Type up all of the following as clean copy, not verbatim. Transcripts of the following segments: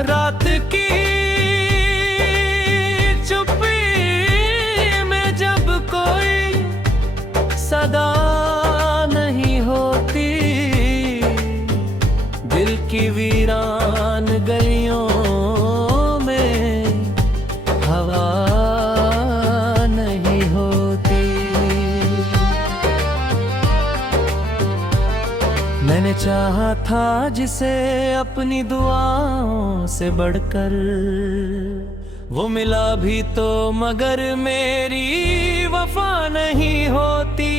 रात की चुप्पी में जब कोई सदा नहीं होती, दिल की वीरान गलियों में हवा नहीं होती। मैंने चाहा था जिसे अपनी दुआओं से बढ़कर, वो मिला भी तो मगर मेरी वफा नहीं होती।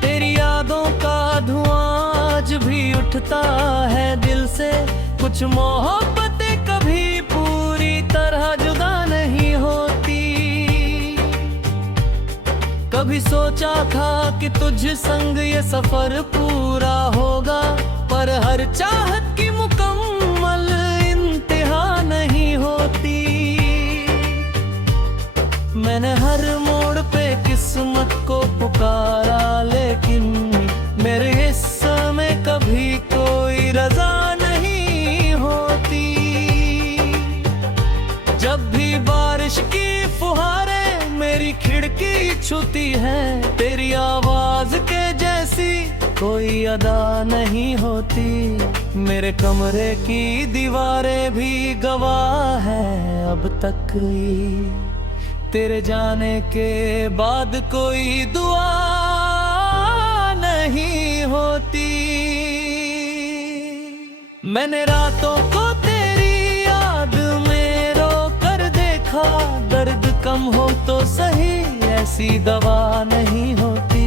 तेरी यादों का धुआं आज भी उठता है दिल से, कुछ मोहब्बतें कभी पूरी तरह जुदा नहीं होती। कभी सोचा था कि तुझ संग ये सफर पूरा होगा, पर हर चाहत की मुकम्मल इंतहा नहीं होती। मैंने हर मोड़ पे किस्मत को पुकारा, लेकिन मेरे हिस्से में कभी कोई रजा नहीं होती। जब भी बारिश की फुहारें मेरी खिड़की छूती है, तेरी आवाज के जैसी कोई अदा नहीं होती। मेरे कमरे की दीवारें भी गवाह है अब तक, तेरे जाने के बाद कोई दुआ नहीं होती। मैंने रातों को तेरी याद में रो कर देखा, दर्द कम हो तो सही ऐसी दवा नहीं होती।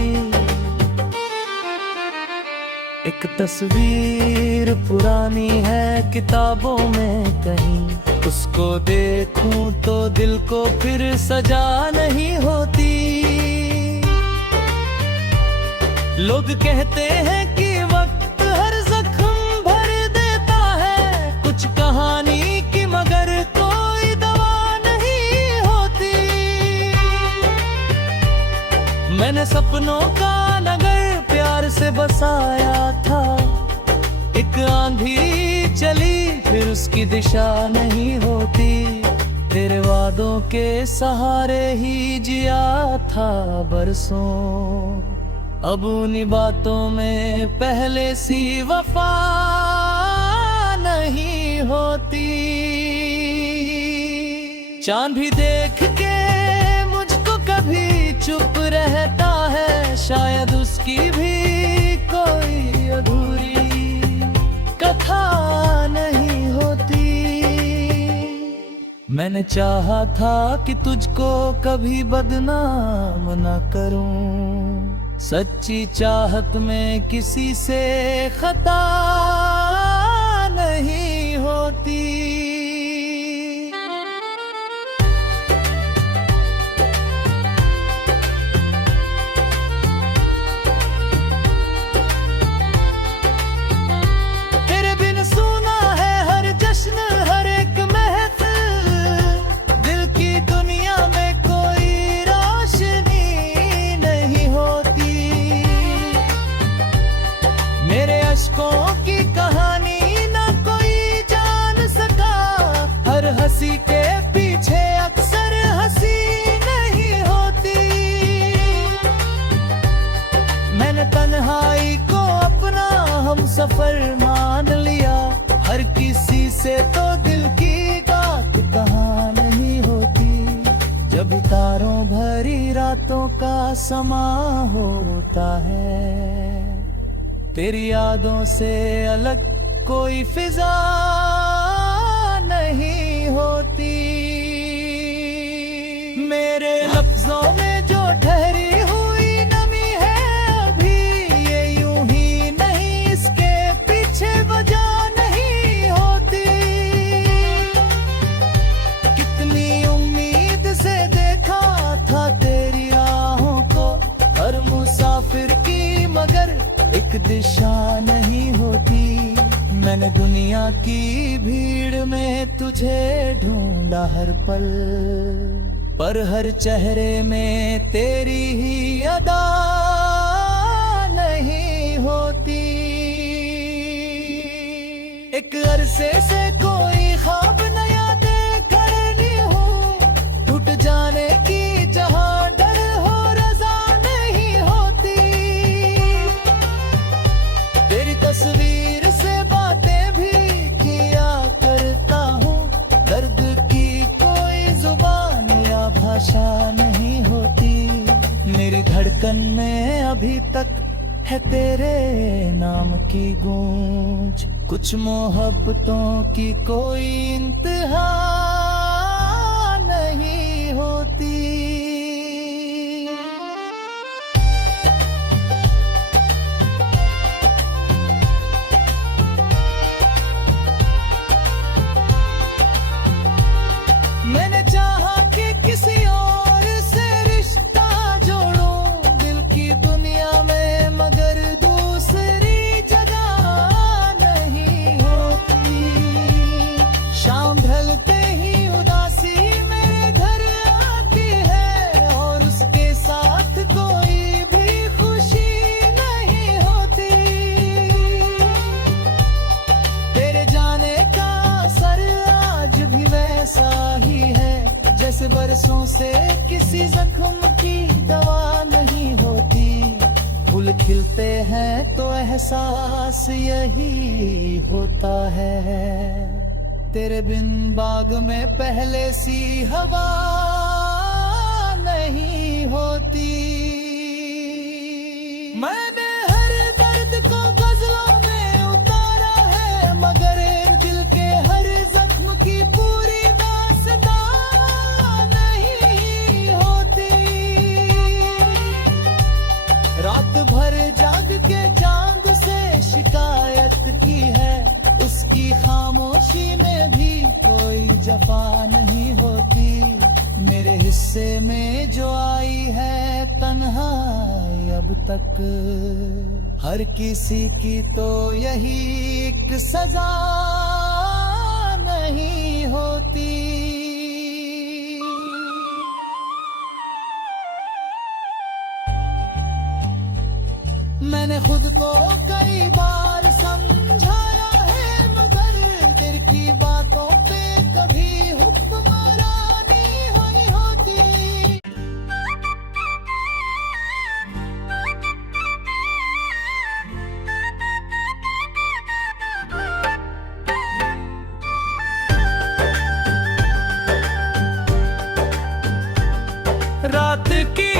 एक तस्वीर पुरानी है किताबों में कहीं, उसको देखूं तो दिल को फिर सजा नहीं होती। लोग कहते हैं कि वक्त हर जख्म भर देता है, कुछ कहानी की मगर कोई दवा नहीं होती। मैंने सपनों का नगर प्यार से बसाया था, एक आंधी चली फिर उसकी दिशा नहीं होती। तेरे वादों के सहारे ही जिया था बरसों, अब उन्हीं बातों में पहले सी वफा नहीं होती। चांद भी देख के मुझको कभी चुप रहता है, शायद उसकी भी कोई अधूरी कथा नहीं होती। मैंने चाहा था कि तुझको कभी बदनाम न करूं, सच्ची चाहत में किसी से खता नहीं होती। तेरे बिन सुना है हर जश्न हर एक महफिल, दिल की दुनिया में कोई रोशनी नहीं होती। मेरे अश्कों की कहानी ना कोई जान सका, हर हंसी के पीछे अक्सर हंसी नहीं होती। मैंने तन्हाई को अपना हम सफर मान लिया, हर किसी से तो दिल की बात कहाँ नहीं होती। जब तारों भरी रातों का समा होता है, तेरी यादों से अलग कोई फिजा नहीं होती। मेरे लफ्जों में जो ठहरी हुई नमी है अभी, ये यूं ही नहीं इसके पीछे वजह नहीं होती। कितनी उम्मीद से देखा था तेरी राहों को, हर मुसाफिर की मगर एक दिशा नहीं होती। मैंने दुनिया की भीड़ में तुझे ढूंढा हर पल, पर हर चेहरे में तेरी ही अदा नहीं होती। एक अरसे से कोई ख्वाब नया देख रही हूँ, टूट जाने की जहां डर हो रजा नहीं होती। तेरी तस्वीर से बातें भी किया करता हूँ, दर्द की कोई जुबान या भाषा नहीं होती। मेरी धड़कन में अभी तक है तेरे नाम की गूंज, कुछ मोहब्बतों की कोई इंतहा नहीं होती। मैंने चाहा कि किसी और से रिश्ता जोड़ूं दिल की दुनिया में, मगर दूसरी जगह नहीं होती। शाम ढलते ही उदासी मेरे घर आती है, और उसके साथ कोई भी खुशी नहीं होती। तेरे जाने का असर आज भी वैसा ही है, जैसे बरसों से किसी जख्म की दवा नहीं होती। फूल खिलते हैं तो एहसास यही होता है, तेरे बिन बाग में पहले सी हवा नहीं होती। मैंने हर दर्द को गजलों में उतारा है, मगर दिल के हर जख्म की पूरी दास्तां नहीं होती। रात भर जाग के चांद से शिकायत की है, उसकी खामोशी में भी कोई जफा नहीं होती। मेरे हिस्से में जो आई है तन्हाई अब तक, हर किसी की तो यही एक सजा नहीं होती। मैंने खुद को कई बार समझाया है, मगर दिल की बातों पे कभी हुक्मरानी हुई होती। रात की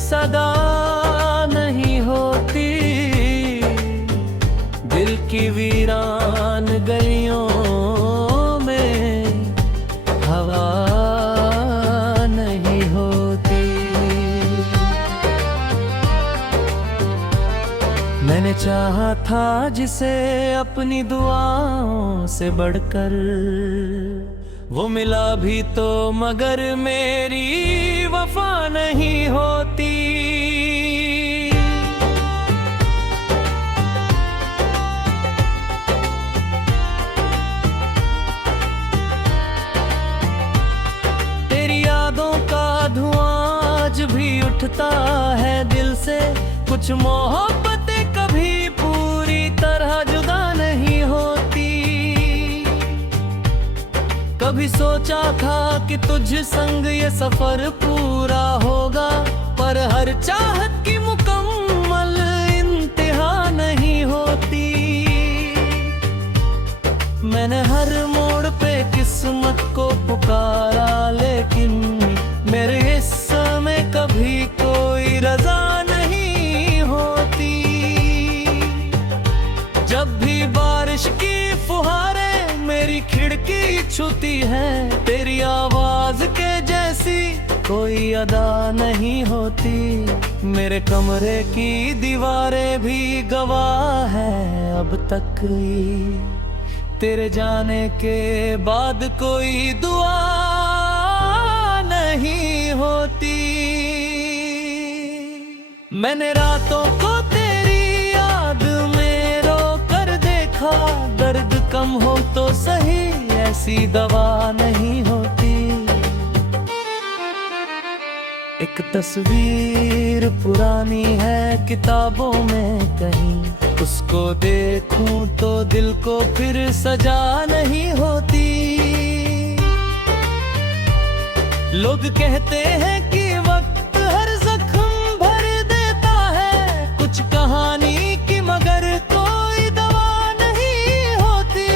सदा नहीं होती, दिल की वीरान गलियों में हवा नहीं होती। मैंने चाहा था जिसे अपनी दुआओं से बढ़कर, वो मिला भी तो मगर मेरी वफा नहीं होती। तेरी यादों का धुआं आज भी उठता है दिल से, कुछ मोहब्बतें कभी पूरी तरह जुदा नहीं होती। कभी सोचा था कि तुझ संग ये सफर पूरा होगा, पर हर चाहत की मुकम्मल इंतहा नहीं होती। मैंने हर मोड़ पे किस्मत को पुकारा, लेकिन मेरे हिस्से में कभी कोई रजा नहीं होती। जब भी बारिश की फुहारें मेरी खिड़की छूती है, तेरी आवाज के जैसी कोई अदा नहीं होती। मेरे कमरे की दीवारें भी गवाह है अब तक, तेरे जाने के बाद कोई दुआ नहीं होती। मैंने रातों को तेरी याद में रो कर देखा, था, दर्द कम हो तो सही, ऐसी दवा नहीं होती। एक तस्वीर पुरानी है किताबों में कहीं, उसको देखूं तो दिल को फिर सजा नहीं होती। लोग कहते हैं कि वक्त हर जख्म भर देता है, कुछ कहानी की मगर कोई दवा नहीं होती।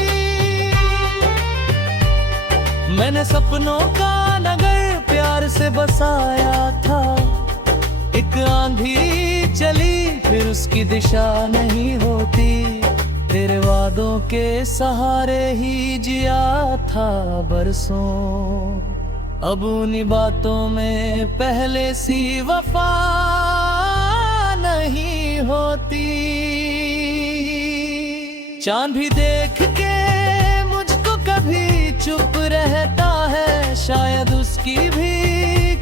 मैंने सपनों का नगर प्यार से बसाया था, एक आंधी चली फिर उसकी दिशा नहीं होती। तेरे वादों के सहारे ही जिया था बरसों, अब उन्हीं बातों में पहले सी वफा नहीं होती। चांद भी देख के मुझको कभी चुप रहता है, शायद उसकी भी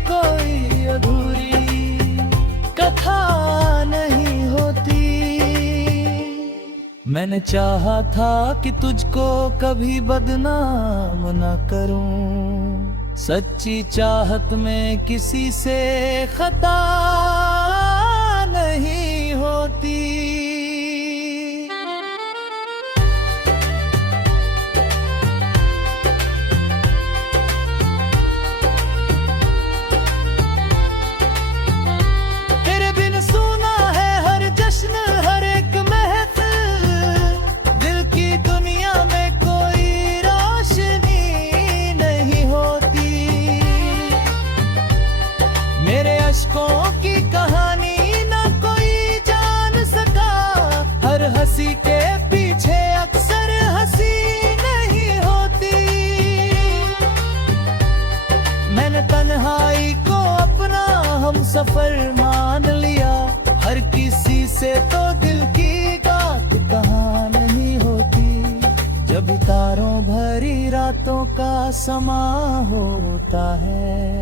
कोई अधूरी कथा नहीं होती। मैंने चाहा था कि तुझको कभी बदनाम न करूं, सच्ची चाहत में किसी से खता नहीं होती। तेरे बिन सुना है हर जश्न हर एक महफिल, दिल की दुनिया में कोई रोशनी नहीं होती। मेरे अश्कों की कहानी ना कोई जान सका, हर हंसी के पीछे अक्सर हंसी नहीं होती। मैंने तन्हाई को अपना हम सफर मान लिया, हर किसी से तो दिल की बात कहाँ नहीं होती। जब तारों भरी रातों का समा होता है,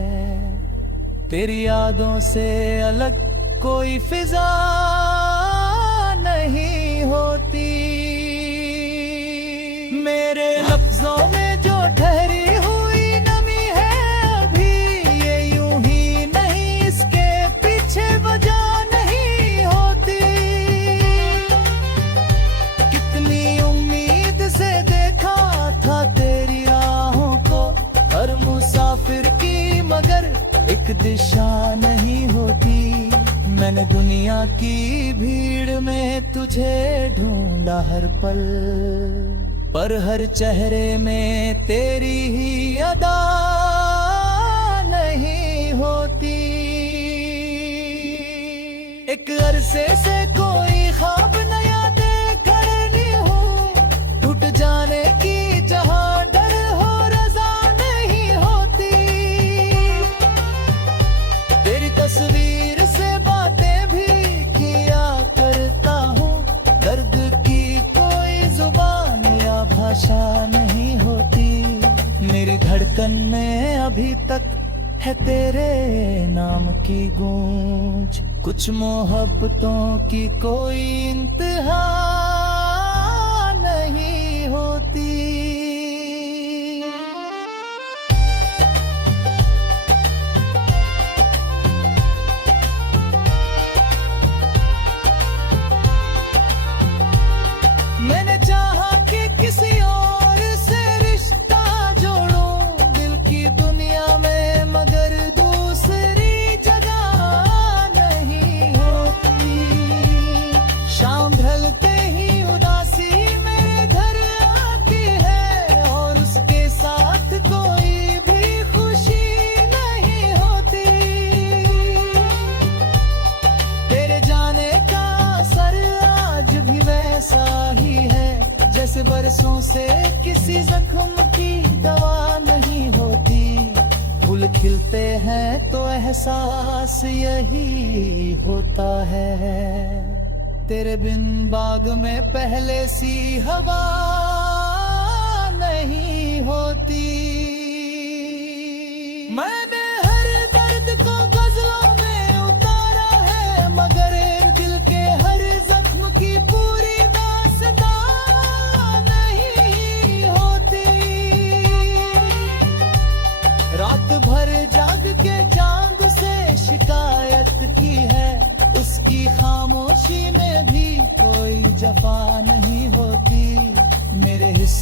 तेरी यादों से अलग कोई फिजा नहीं होती। मेरे लफ्जों में जो ठहरी हुई नमी है अभी, ये यूं ही नहीं, इसके पीछे वजह नहीं होती। कितनी उम्मीद से देखा था तेरी राहों को, हर मुसाफिर की मगर एक दिशा नहीं होती। मैंने दुनिया की भीड़ में तुझे ढूंढा हर पल, पर हर चेहरे में तेरी ही अदा नहीं होती। एक अरसे से कोई ख्वाब नया देख रही हूँ, टूट जाने की जहां डर हो रजा नहीं होती। तेरी तस्वीर से बातें भी किया करता हूँ, दर्द की कोई जुबान या भाषा नहीं होती। मेरी धड़कन में अभी तक है तेरे नाम की गूंज, कुछ मोहब्बतों की कोई इंतहा नहीं होती। मैंने चाहा कि किसी और से रिश्ता जोड़ूं दिल की दुनिया में, मगर दूसरी जगह नहीं होती। शाम ढलते ही उदासी मेरे घर आती है, और उसके साथ कोई भी खुशी नहीं होती। तेरे जाने का असर आज भी वैसा ही है, जैसे बरसों से किसी जख्म की दवा नहीं होती। फूल खिलते हैं तो एहसास यही होता है, तेरे बिन बाग में पहले सी हवा नहीं होती। मैंने हर दर्द को गजलों में उतारा है, मगर दिल के हर जख्म की पूरी दास्तां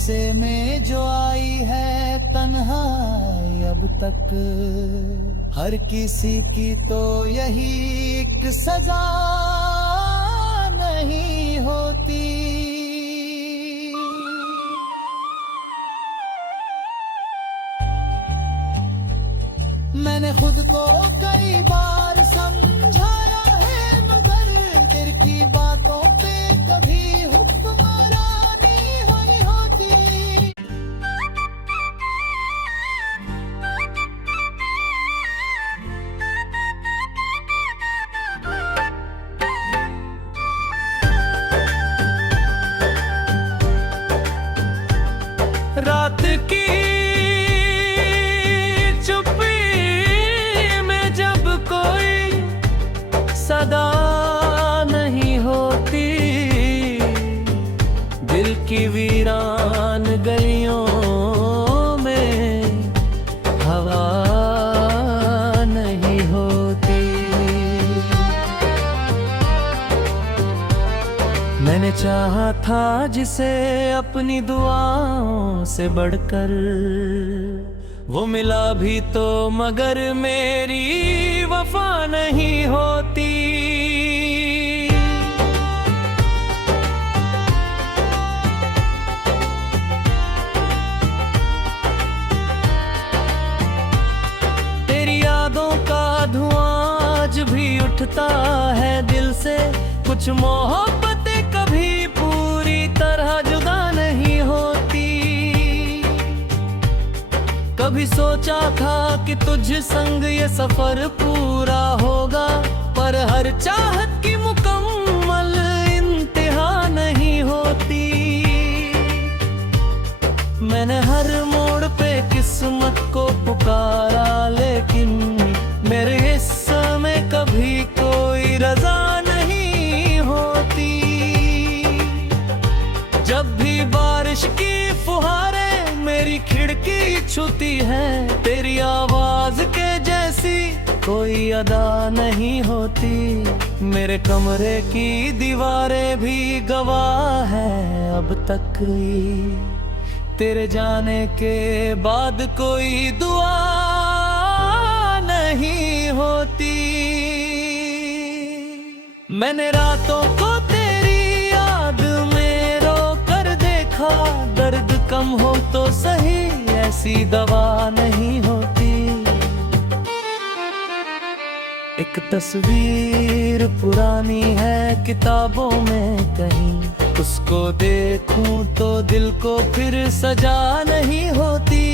हिस्से में जो आई है तन्हाई अब तक, हर किसी की तो यही एक सजा नहीं होती। मैंने खुद को कई बार समझाया है, मगर दिल की बातों पे कभी हुक्मरानी हुई होती। रात की सदा नहीं होती, दिल की वीरान गलियों में हवा नहीं होती। मैंने चाहा था जिसे अपनी दुआओं से बढ़कर, वो मिला भी तो मगर मेरी वफा नहीं होती। तेरी यादों का धुआं आज भी उठता है दिल से, कुछ मोहब्बतें कभी पूरी तरह जुदा नहीं होती। कभी सोचा था कि तुझ संग ये सफर पूरा होगा, पर हर चाहत की मुकम्मल इंतहा नहीं होती। मैंने हर मोड़ पे किस्मत को पुकारा, लेकिन मेरे हिस्से में कभी कोई रजा नहीं होती। जब भी बारिश की फुहारें मेरी खिड़की छूती है, तेरी आवाज के जैसी कोई अदा नहीं होती। मेरे कमरे की दीवारें भी गवाह है अब तक, तेरे जाने के बाद कोई दुआ नहीं होती। मैंने रातों को तेरी याद में रो कर देखा, दर्द कम हो तो सही ऐसी दवा नहीं होती। एक तस्वीर पुरानी है किताबों में कहीं, उसको देखूं तो दिल को फिर सजा नहीं होती।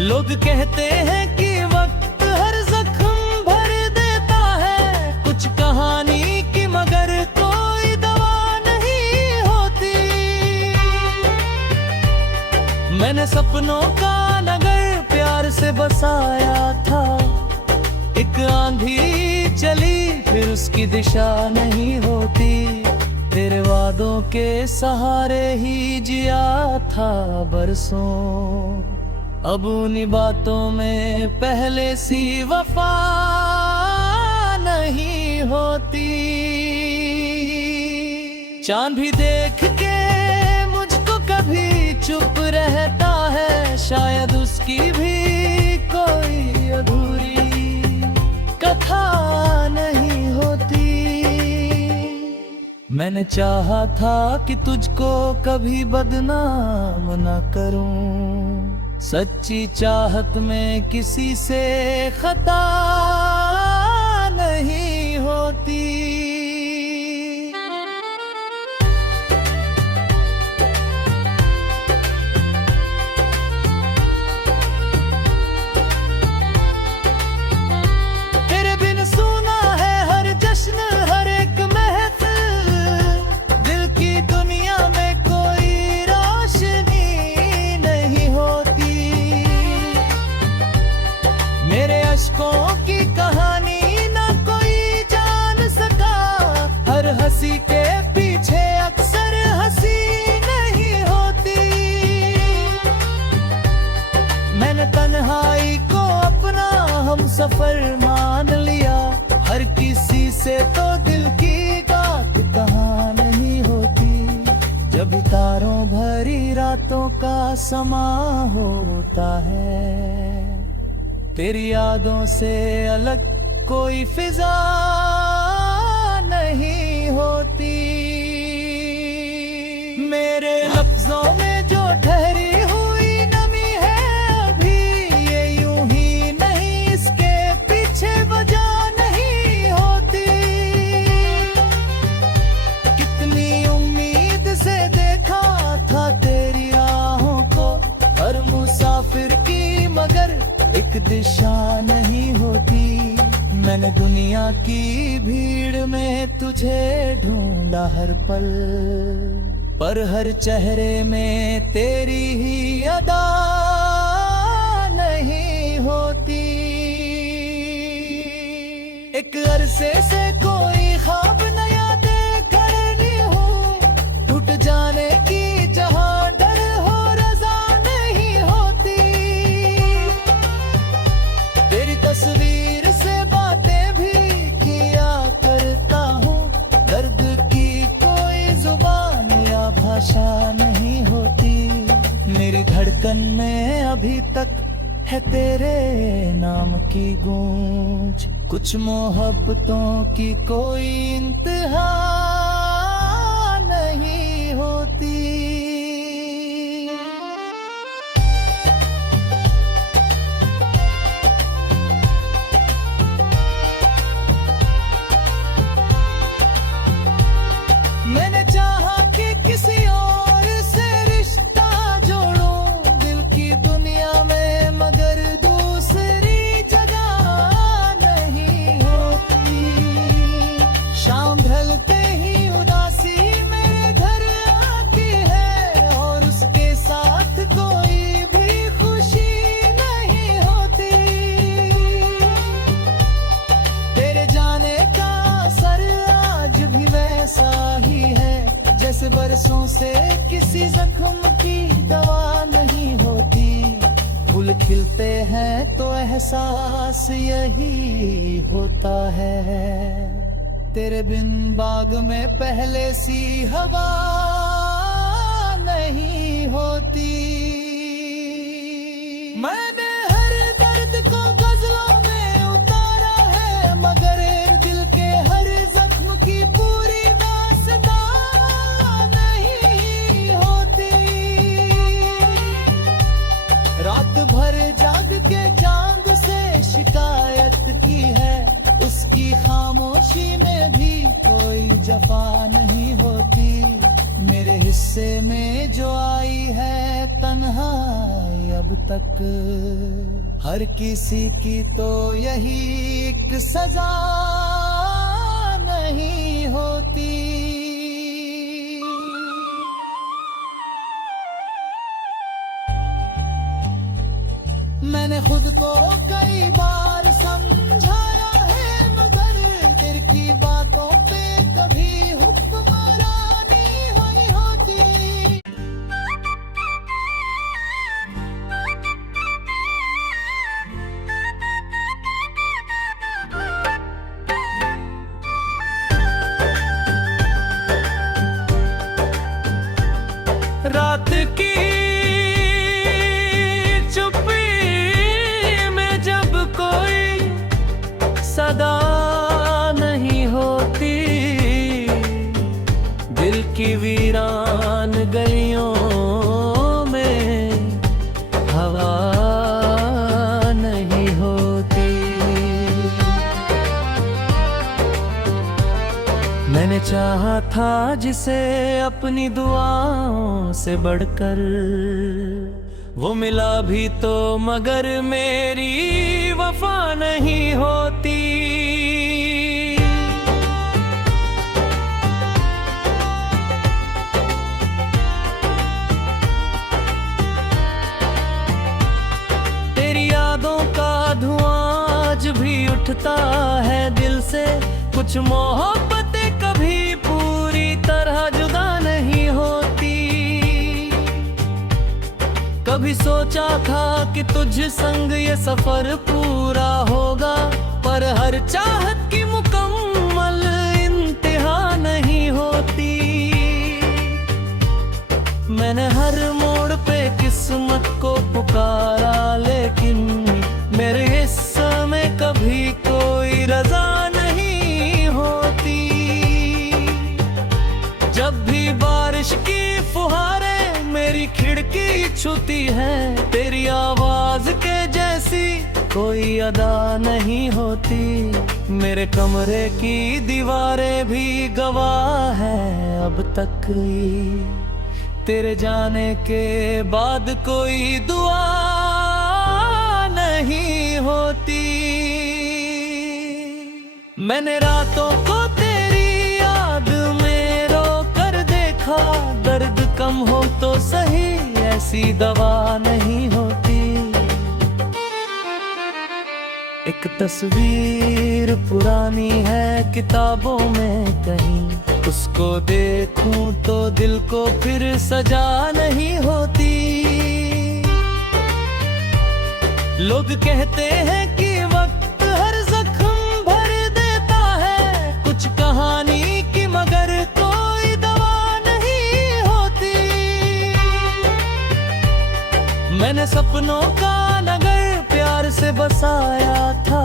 लोग कहते हैं कि वक्त हर जख्म भर देता है, कुछ कहानी की मगर कोई दवा नहीं होती। मैंने सपनों का नगर प्यार से बसाया था, एक आंधी चली फिर उसकी दिशा नहीं होती। तेरे वादों के सहारे ही जिया था बरसों, अब उन्हीं बातों में पहले सी वफा नहीं होती। चांद भी देख के मुझको कभी चुप रहता है, शायद उसकी भी कोई अधूरी कथा नहीं होती। मैंने चाहा था कि तुझको कभी बदनाम न करूं, सच्ची चाहत में किसी से खता नहीं होती। तेरे बिन सुना है हर जश्न हर एक महफिल, दिल की दुनिया में कोई रोशनी नहीं होती। मेरे अश्कों की कहानी ना कोई जान सका, हर हंसी के पीछे अक्सर हंसी नहीं होती। मैंने तन्हाई को अपना हम सफर मान लिया, हर किसी से तो दिल की बात कहाँ नहीं होती। जब तारों भरी रातों का समा होता है, तेरी यादों से अलग कोई फिजा नहीं होती। मेरे लफ्जों में जो ठहरी हुई नमी है अभी, ये यूं ही नहीं, इसके पीछे वजह नहीं होती। कितनी उम्मीद से देखा था तेरी राहों को, हर मुसाफिर की मगर एक दिशा नहीं होती। मैंने दुनिया की भीड़ में तुझे ढूंढा हर पल, पर हर चेहरे में तेरी ही अदा नहीं होती। एक अरसे से कोई ख्वाब नया देख रही हूँ, टूट जाने की जहां डर हो रजा नहीं होती। तेरी तस्वीर से बातें भी किया करता हूँ, दर्द की कोई जुबान या भाषा नहीं होती। मेरी धड़कन में अभी तक है तेरे नाम की गूंज, कुछ मोहब्बतों की कोई इंतहा नहीं होती। मैंने चाहा कि किसी और से रिश्ता जोड़ूं दिल की दुनिया में, मगर दूसरी जगह नहीं होती। शाम ढलते ही उदासी मेरे घर आती है, और उसके साथ कोई भी खुशी नहीं होती। तेरे जाने का असर आज भी वैसा ही है, जैसे बरसों से किसी जख्म की दवा नहीं होती। फूल खिलते हैं तो एहसास यही होता है, तेरे बिन बाग में पहले सी हवा नहीं होती। मैंने हर दर्द को गजलों में उतारा है, मगर दिल के हर जख्म की पूरी दास्तां नहीं होती। रात भर जाग के चांद से शिकायत की है, उसकी खामोशी में भी कोई जफा नहीं होती। मेरे हिस्से में जो आई है तन्हाई अब तक, हर किसी की तो यही एक सजा नहीं होती। मैंने खुद को कई बार समझाया है, मगर दिल की बातों पे कभी हुक्मरानी हुई होती। रात की सदा नहीं होती, दिल की वीरान गलियों में हवा नहीं होती। मैंने चाहा था जिसे अपनी दुआओं से बढ़कर, वो मिला भी तो मगर मेरी वफा नहीं होती। तेरी यादों का धुआं आज भी उठता है दिल से, कुछ मोहब्बतें कभी पूरी तरह जुदा नहीं होती। कभी सोचा था कि तुझ संग ये सफर पूरा होगा, पर हर चाहत की मुकम्मल इंतहा नहीं होती। मैंने हर मोड़ पे किस्मत को पुकारा, लेकिन मेरे हिस्से में कभी कोई रजा नहीं होती। जब भी बारिश की फुहारें मेरी खिड़की छूती है, तेरी आवाज के जैसी कोई अदा नहीं होती। मेरे कमरे की दीवारें भी गवाह है अब तक, तेरे जाने के बाद कोई दुआ नहीं होती। मैंने रातों को तेरी याद में रो कर देखा, दर्द कम हो तो सही ऐसी दवा नहीं होती। एक तस्वीर पुरानी है किताबों में कहीं, उसको देखूं तो दिल को फिर सजा नहीं होती। लोग कहते हैं कि वक्त हर जख्म भर देता है, कुछ कहानी की मगर कोई दवा नहीं होती। मैंने सपनों का नगर प्यार से बसाया था,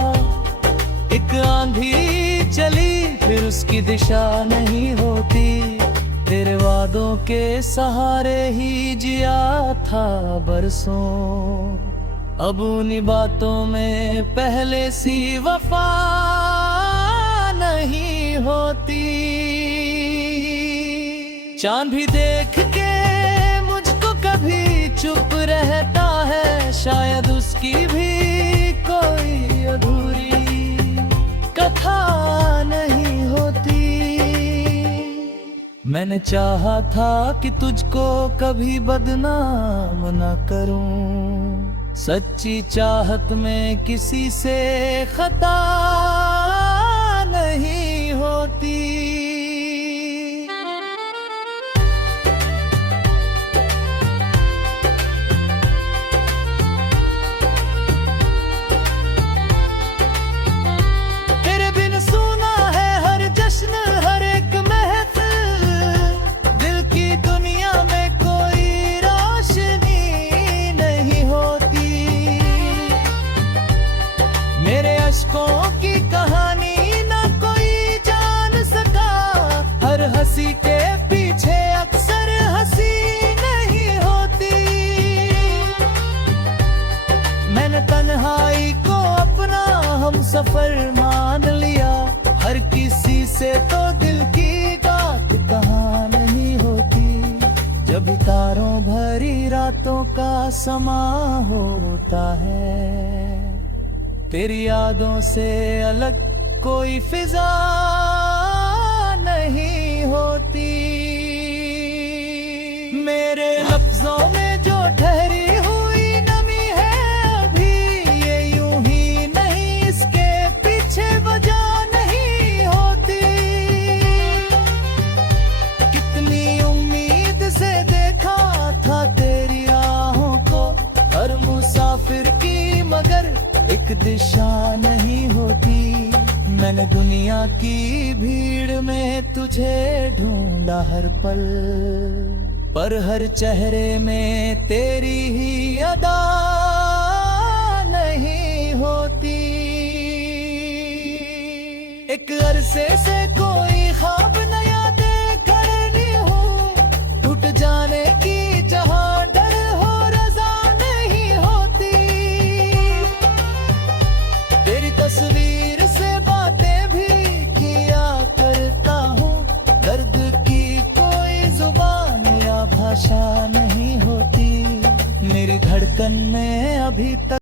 एक आंधी चली फिर उसकी दिशा नहीं होती। तेरे वादों के सहारे ही जिया था बरसों, अब उन्हीं बातों में पहले सी वफा नहीं होती। चांद भी देख के मुझको कभी चुप रहता है, शायद उसकी भी कोई अधूरी कथा नहीं होती। मैंने चाहा था कि तुझको कभी बदनाम न करूं, सच्ची चाहत में किसी से खता नहीं होती। अश्कों की कहानी ना कोई जान सका, हर हंसी के पीछे अक्सर हंसी नहीं होती। मैंने तन्हाई को अपना हम सफर मान लिया, हर किसी से तो दिल की बात कहाँ नहीं होती। जब तारों भरी रातों का समा होता है, तेरी यादों से अलग कोई फिजा नहीं होती। मेरे लफ्जों में जो ठहरी हुई नमी है अभी, ये यूं ही नहीं, इसके पीछे वजह नहीं होती। कितनी उम्मीद से देखा था तेरी राहों को, हर मुसाफिर की मगर एक दिशा नहीं होती। मैंने दुनिया की भीड़ में तुझे ढूंढा हर पल, पर हर चेहरे में तेरी ही अदा नहीं होती। एक अरसे से कोई ख्वाब नहीं